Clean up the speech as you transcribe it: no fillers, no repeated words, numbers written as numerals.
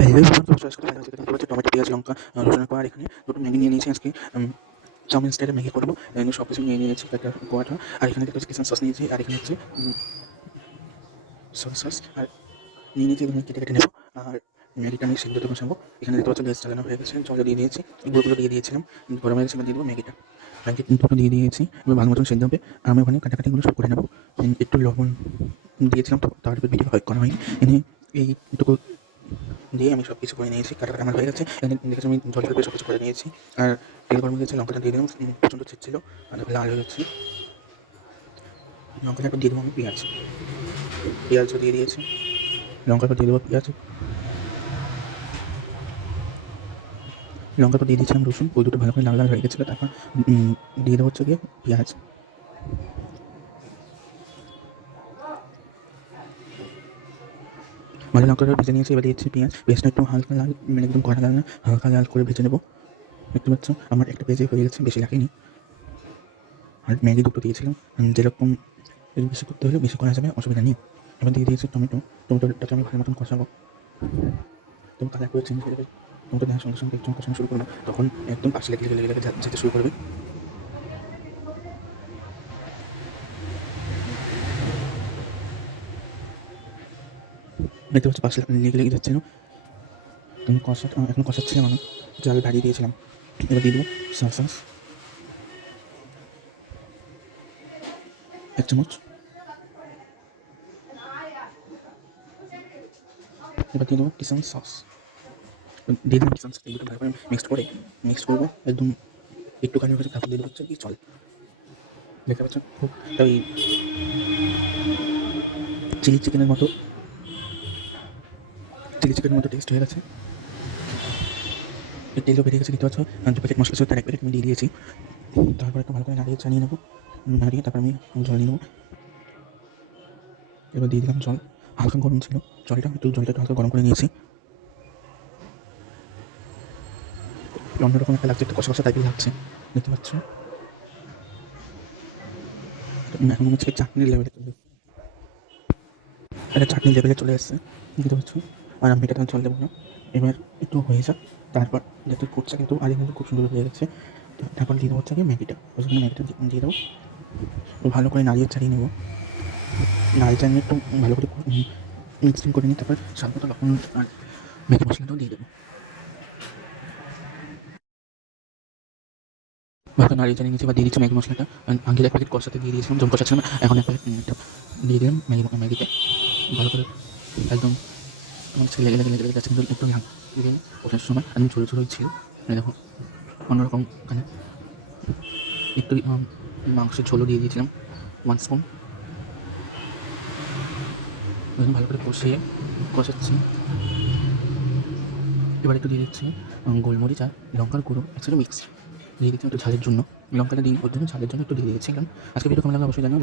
Hello everyone, তো আজকে দেখা যাচ্ছে দেখতে পাচ্ছি টমেটো, পেঁয়াজ, লঙ্কা, রসুনের কোয়া। আর এখানে দুটো ম্যাগি নিয়ে নিয়েছি আজকে। চাউমিন স্টাইলে ম্যাগি করবো। এখানে সব কিছু নিয়ে নিয়েছি একটা কোয়াটা। আর এখানে দেখতে পাচ্ছি কিচেন সস নিয়েছি। আর এখানে হচ্ছে সয়া সস। আর নিয়ে নিয়েছি, এগুলো কেটে কেটে নেবো। আর ম্যাগিটা আমি সিদ্ধতে বসাবো। এখানে দেখতে পাচ্ছি গ্যাস চালানো হয়ে গেছে, জল দিয়ে দিয়েছি, গুঁড়োগুলো দিয়ে দিয়েছিলাম, গরম হয়ে গেছে। এবার দিয়ে দেবো ম্যাগিটা। ম্যাগি দুটো দিয়ে দিয়েছি, এবার ভালো মতন সিদ্ধ হবে। আর আমি ওখানে কাটাকাটিগুলো সব করে নেবো। একটু লবণ দিয়েছিলাম, তো তার ভিডিও হয় করা হয়নি। এনে এইটুকু দিয়ে আমি সব কিছু করে নিয়েছি, কাটাকাটা আমার হয়ে গেছে। এখানে দেখেছি আমি জল দিয়ে সব কিছু করে নিয়েছি। আর তেল গরম হয়ে গেছে, লঙ্কাটা দিয়ে দিলাম, প্রচণ্ড ছিল আর লাল হয়ে যাচ্ছে। লঙ্কাটা একটু দিয়ে দেবো আমি পেঁয়াজও দিয়ে দিয়েছি, লঙ্কাটা দিয়ে দেবো পেঁয়াজ, লঙ্কাটা দিয়ে দিয়েছিলাম রসুন। ওই দুটো ভালো করে লাল লাল হয়ে গেছিলো। তারপর দিয়ে দেবো হচ্ছে গিয়ে পেঁয়াজ। ভালো লঙ্কাটা ভেজে নিয়েছি, এবার দিয়েছি পেঁয়াজ। পেঁয়াজটা একটু হালকা লাল, মানে একদম কড়া লাল না, হালকা লাল করে ভেজে নেবো। দেখতে পাচ্ছ আমার একটা পেঁয়াজে হয়ে গেছে, বেশি লাগেনি। আর ম্যাগি দুটো দিয়েছিলাম, যেরকম বেশি করতে হলে বেশি করা যাবে, অসুবিধা নেই। এবার দিয়ে দিয়েছি টমেটোটাকে আমি ভালো মতন কষাবো। তুমি কালার করে চেঞ্জ করে দেবে। টমেটো দেওয়ার সঙ্গে সঙ্গে একদম কষানো শুরু করবে, তখন একদম পাশে লেগে লেগে লেগে যেতে শুরু করবে। দেখতে পাচ্ছি পাশে লেগে লেগে যাচ্ছে না। তুমি এখন কষাচ্ছিলাম, আমি জাল বাড়িয়ে দিয়েছিলাম। এবার দিয়ে দেবো সয়া সস 1 চামচ। এবার দিয়ে দেবো কিচেন সস, দিয়ে দিলাম কিচেন সস। এগুলো ভালো করে মিক্সড করবো একদম। একটুখানি হয়েছে, তারপর দিয়ে দেবো হচ্ছে কি জল। দেখতে পাচ্ছ খুব ওই চিলি চিকেনের মতো টেস্ট হয়ে গেছে। তেলও বেরিয়ে গেছে, দেখতে পাচ্ছ। 2 প্যাকেট মশলা ছিল, তার 1 প্যাকেট আমি দিয়ে দিয়েছি। তারপর একটু ভালো করে নাড়িয়ে চালিয়ে নেবো। নাড়িয়ে তারপর আমি জল নিয়ে নেবো। এবার দিয়ে দিলাম জল। হালকা গরম ছিল জলটা, জলটা একটু হালকা গরম করে নিয়েছি। অন্যরকম একটা লাগছে, একটু কষা কষা টাইপের লাগছে, দেখতে পাচ্ছ। এখন মনে হচ্ছে চাটনির লেভেলে চলে, একটা চাটনির লেভেলে চলে এসছে, দেখতে পাচ্ছ। আর আমি এটা জল দেবো না, এবার একটু হয়ে যাক। তারপর যেহেতু ফুটছে, কিন্তু আগে কিন্তু খুব সুন্দর হয়ে গেছে। তারপর দিয়ে দেবো হচ্ছে কি ম্যাগিটা। ওই জন্য ম্যাগিটা দিয়ে দেবো, ভালো করে নাড়িয়ে চালিয়ে নেবো। নাড়িয়ে চালিয়ে একটু ভালো করে মিক্সিং করে নিই। তারপর স্বাদ মতো লবণ আর ম্যাগি মশলাটাও দিয়ে দেবো। ভালো নাড়িয়ে চালিয়ে নিয়েছি, বা দিয়ে দিচ্ছি ম্যাগি মশলাটা। আগে 1 প্যাকেট কষাতে দিয়ে দিয়েছিলাম, যখন কষাচ্ছিলাম, এখন 1 প্যাকেট দিয়ে দিলাম ম্যাগিতে। ভালো করে একদম আমার কাছে লেগে লেগে লেগে লেগে যাচ্ছে, কিন্তু একটু দিয়ে ওঠার সময় একদম ঝোল ঝোলই ছিল। দেখো অন্যরকম এখানে একটু মাংসের ঝোলও দিয়ে দিয়েছিলাম 1 স্পুন। ভালো করে কষাচ্ছি। এবার একটু দিয়ে দিচ্ছি গোলমরিচ আর লঙ্কার গুঁড়ো একসাথে মিক্স দিয়ে দিচ্ছি একটু ঝালের জন্য। লঙ্কাটা দিই ওর জন্য, ঝালের জন্য একটু দিয়ে দিয়েছিলাম। আজকে ভিডিও কেমন লাগলো অবশ্যই জানাও।